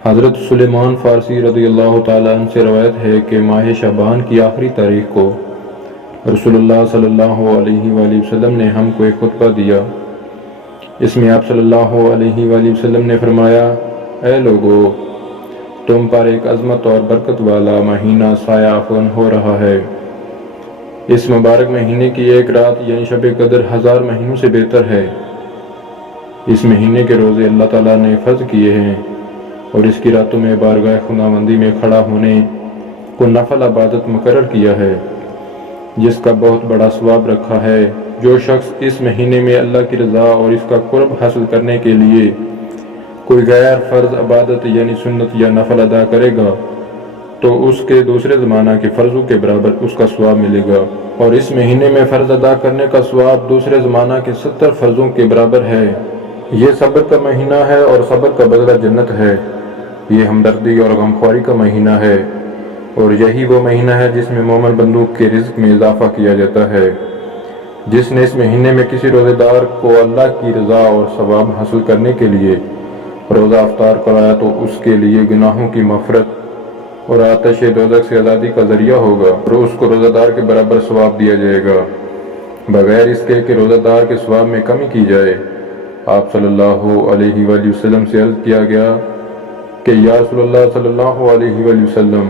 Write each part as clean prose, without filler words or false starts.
حضرت سلیمان فارسی رضی اللہ تعالیٰ عنہ سے روایت ہے کہ ماہ شعبان کی آخری تاریخ کو رسول اللہ صلی اللہ علیہ وآلہ وسلم نے ہم کو ایک خطبہ دیا۔ اس میں آپ صلی اللہ علیہ وآلہ وسلم نے فرمایا، اے لوگو، تم پر ایک عظمت اور برکت والا مہینہ سایہ افکن ہو رہا ہے۔ اس مبارک مہینے کی ایک رات یعنی شب قدر 1000 مہینوں سے بہتر ہے۔ اس مہینے کے روزے اللہ تعالیٰ نے فرض کیے ہیں اور اس کی راتوں میں بارگاہ خداوندی میں کھڑا ہونے کو نفل عبادت مقرر کیا ہے، جس کا بہت بڑا ثواب رکھا ہے۔ جو شخص اس مہینے میں اللہ کی رضا اور اس کا قرب حاصل کرنے کے لیے کوئی غیر فرض عبادت یعنی سنت یا نفل ادا کرے گا تو اس کے دوسرے زمانہ کے فرضوں کے برابر اس کا ثواب ملے گا، اور اس مہینے میں فرض ادا کرنے کا ثواب دوسرے زمانہ کے 70 فرضوں کے برابر ہے۔ یہ صبر کا مہینہ ہے اور صبر کا بدلہ جنت ہے۔ یہ ہمدردی اور غمخواری کا مہینہ ہے، اور یہی وہ مہینہ ہے جس میں مومن بندوں کے رزق میں اضافہ کیا جاتا ہے۔ جس نے اس مہینے میں کسی روزے دار کو اللہ کی رضا اور ثواب حاصل کرنے کے لیے روزہ افطار کرایا تو اس کے لیے گناہوں کی مغفرت اور آتش دوزخ سے آزادی کا ذریعہ ہوگا، اور اس کو روزہ دار کے برابر ثواب دیا جائے گا، بغیر اس کے کہ روزہ دار کے ثواب میں کمی کی جائے۔ آپ صلی اللہ علیہ وآلہ وسلم سے عرض کیا گیا کہ یا رسول اللہ صلی اللہ علیہ وآلہ وسلم،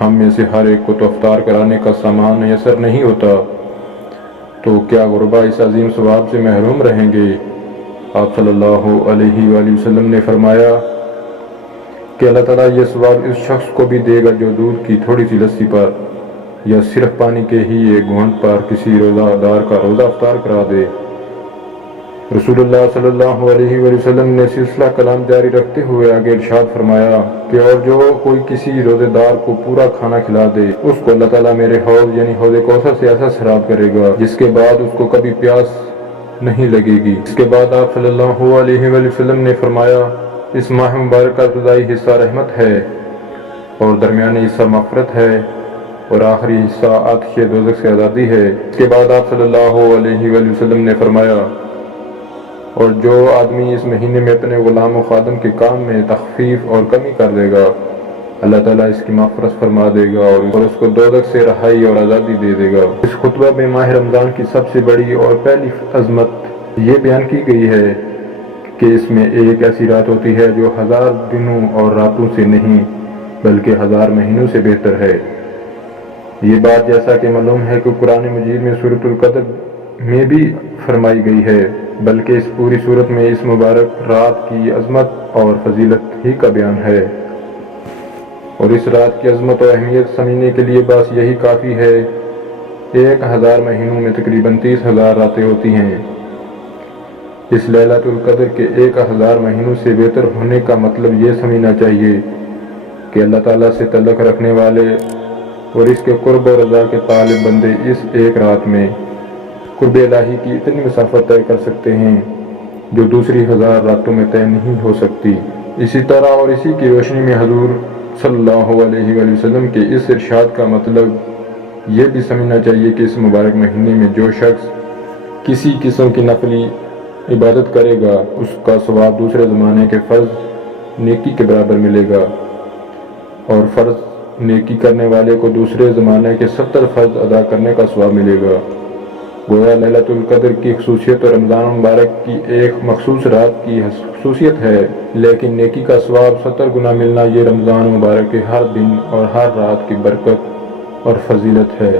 ہم میں سے ہر ایک کو تو افطار کرانے کا سامان میسر نہیں ہوتا، تو کیا غربا اس عظیم ثواب سے محروم رہیں گے؟ آپ صلی اللہ علیہ وآلہ وسلم نے فرمایا کہ اللہ تعالیٰ یہ ثواب اس شخص کو بھی دے گا جو دودھ کی تھوڑی سی لسی پر یا صرف پانی کے ہی ایک گھونٹ پر کسی روزہ دار کا روزہ افطار کرا دے۔ رسول اللہ صلی اللہ علیہ وآلہ وسلم نے سلسلہ کلام جاری رکھتے ہوئے آگے ارشاد فرمایا کہ اور جو کوئی کسی روزے دار کو پورا کھانا کھلا دے اس کو اللہ تعالیٰ میرے حوض یعنی حوض کوثر سے ایسا سیراب کرے گا جس کے بعد اس کو کبھی پیاس نہیں لگے گی۔ اس کے بعد آپ صلی اللہ علیہ وآلہ وسلم نے فرمایا، اس ماہ مبارک کا ابتدائی حصہ رحمت ہے اور درمیانی حصہ مغفرت ہے اور آخری حصہ آتش دوزخ سے آزادی ہے۔ اس کے بعد آپ صلی اللہ علیہ وآلہ وسلم نے فرمایا، اور جو آدمی اس مہینے میں اپنے غلام و خادم کے کام میں تخفیف اور کمی کر دے گا اللہ تعالیٰ اس کی مغفرت فرما دے گا اور اس کو دوزخ سے رہائی اور آزادی دے دے گا۔ اس خطبہ میں ماہ رمضان کی سب سے بڑی اور پہلی عظمت یہ بیان کی گئی ہے کہ اس میں ایک ایسی رات ہوتی ہے جو 1000 دنوں اور راتوں سے نہیں بلکہ 1000 مہینوں سے بہتر ہے۔ یہ بات جیسا کہ معلوم ہے کہ قرآن مجید میں سورۃ القدر میں بھی فرمائی گئی ہے، بلکہ اس پوری صورت میں اس مبارک رات کی عظمت اور فضیلت ہی کا بیان ہے، اور اس رات کی عظمت اور اہمیت سمجھنے کے لیے بس یہی کافی ہے۔ 1000 مہینوں میں تقریباً 30,000 راتیں ہوتی ہیں۔ اس لیلۃ القدر کے 1000 مہینوں سے بہتر ہونے کا مطلب یہ سمجھنا چاہیے کہ اللہ تعالیٰ سے تعلق رکھنے والے اور اس کے قرب و رضا کے طالب بندے اس ایک رات میں قرب الہی کی اتنی مسافت طے کر سکتے ہیں جو دوسری 1000 راتوں میں طے نہیں ہو سکتی۔ اسی طرح اور اسی کی روشنی میں حضور صلی اللہ علیہ وآلہ وسلم کے اس ارشاد کا مطلب یہ بھی سمجھنا چاہیے کہ اس مبارک مہینے میں جو شخص کسی قسم کی نفلی عبادت کرے گا اس کا ثواب دوسرے زمانے کے فرض نیکی کے برابر ملے گا، اور فرض نیکی کرنے والے کو دوسرے زمانے کے 70 فرض ادا کرنے کا ثواب ملے گا۔ گویا لیلۃ القدر کی خصوصیت اور رمضان مبارک کی ایک مخصوص رات کی خصوصیت ہے، لیکن نیکی کا ثواب 70 گنا ملنا یہ رمضان مبارک کے ہر دن اور ہر رات کی برکت اور فضیلت ہے۔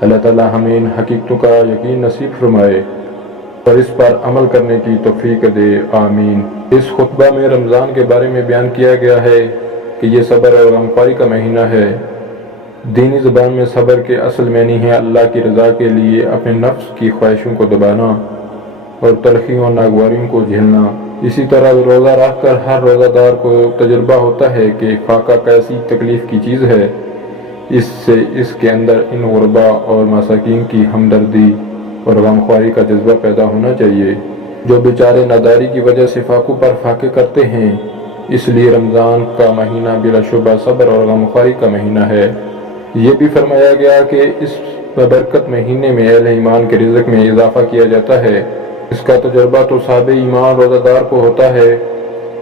اللہ تعالی ہمیں ان حقیقتوں کا یقین نصیب فرمائے اور اس پر عمل کرنے کی توفیق دے، آمین۔ اس خطبہ میں رمضان کے بارے میں بیان کیا گیا ہے کہ یہ صبر اور غمخواری کا مہینہ ہے۔ دینی زبان میں صبر کے اصل معنی ہے اللہ کی رضا کے لیے اپنے نفس کی خواہشوں کو دبانا اور تلخیوں اور ناگواریوں کو جھیلنا۔ اسی طرح روزہ رکھ کر ہر روزہ دار کو تجربہ ہوتا ہے کہ فاقہ کیسی تکلیف کی چیز ہے۔ اس سے اس کے اندر ان غربا اور مساکین کی ہمدردی اور غمخواری کا جذبہ پیدا ہونا چاہیے جو بیچارے ناداری کی وجہ سے فاقوں پر فاقے کرتے ہیں۔ اس لیے رمضان کا مہینہ بلا شبہ صبر اور غمخواری کا مہینہ ہے۔ یہ بھی فرمایا گیا کہ اس ببرکت مہینے میں اہل ایمان کے رزق میں اضافہ کیا جاتا ہے۔ اس کا تجربہ تو صاحب ایمان روزہ دار کو ہوتا ہے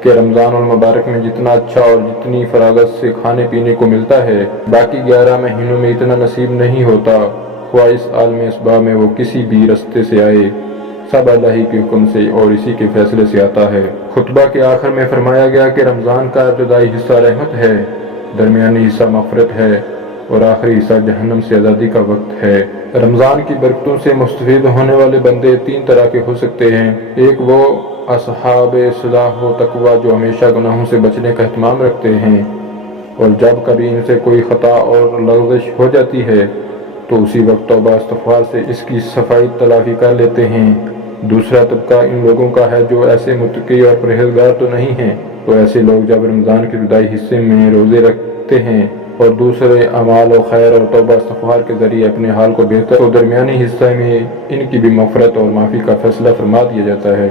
کہ رمضان المبارک میں جتنا اچھا اور جتنی فراغت سے کھانے پینے کو ملتا ہے باقی 11 مہینوں میں اتنا نصیب نہیں ہوتا، خواہ اس عالم اسباب میں وہ کسی بھی رستے سے آئے، سب اللہ کے حکم سے اور اسی کے فیصلے سے آتا ہے۔ خطبہ کے آخر میں فرمایا گیا کہ رمضان کا ابتدائی حصہ رحمت ہے، درمیانی حصہ مغفرت ہے اور آخری حصہ جہنم سے آزادی کا وقت ہے۔ رمضان کی برکتوں سے مستفید ہونے والے بندے 3 طرح کے ہو سکتے ہیں۔ ایک وہ اصحاب اصلاح و تقوی جو ہمیشہ گناہوں سے بچنے کا اہتمام رکھتے ہیں اور جب کبھی ان سے کوئی خطا اور لغزش ہو جاتی ہے تو اسی وقت توبہ استغفار سے اس کی صفائی تلافی کر لیتے ہیں۔ دوسرا طبقہ ان لوگوں کا ہے جو ایسے متقی اور پرہیزگار تو نہیں ہیں، تو ایسے لوگ جب رمضان کے ابتدائی حصے میں روزے رکھتے ہیں اور دوسرے اعمال و خیر اور توبہ استغفار کے ذریعے اپنے حال کو بہتر تو درمیانی حصہ میں ان کی بھی مغفرت اور معافی کا فیصلہ فرما دیا جاتا ہے۔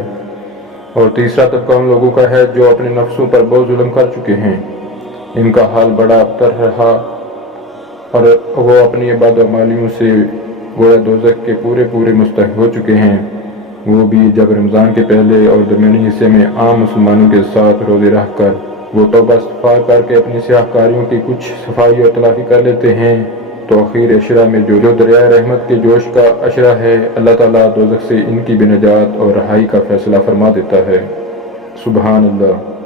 اور تیسرا طبقہ ان لوگوں کا ہے جو اپنے نفسوں پر بہت ظلم کر چکے ہیں، ان کا حال بڑا ابتر رہا اور وہ اپنی بد اعمالیوں سے گویا دوزخ کے پورے مستحق ہو چکے ہیں۔ وہ بھی جب رمضان کے پہلے اور درمیانی حصے میں عام مسلمانوں کے ساتھ روزے رکھ کر وہ توبہ استغفار کر کے اپنی سیاہ کاریوں کی کچھ صفائی اور تلافی کر لیتے ہیں تو آخر اشرا میں جو دریائے رحمت کے جوش کا اشرا ہے، اللہ تعالیٰ دوزخ سے ان کی بھی نجات اور رہائی کا فیصلہ فرما دیتا ہے۔ سبحان اللہ۔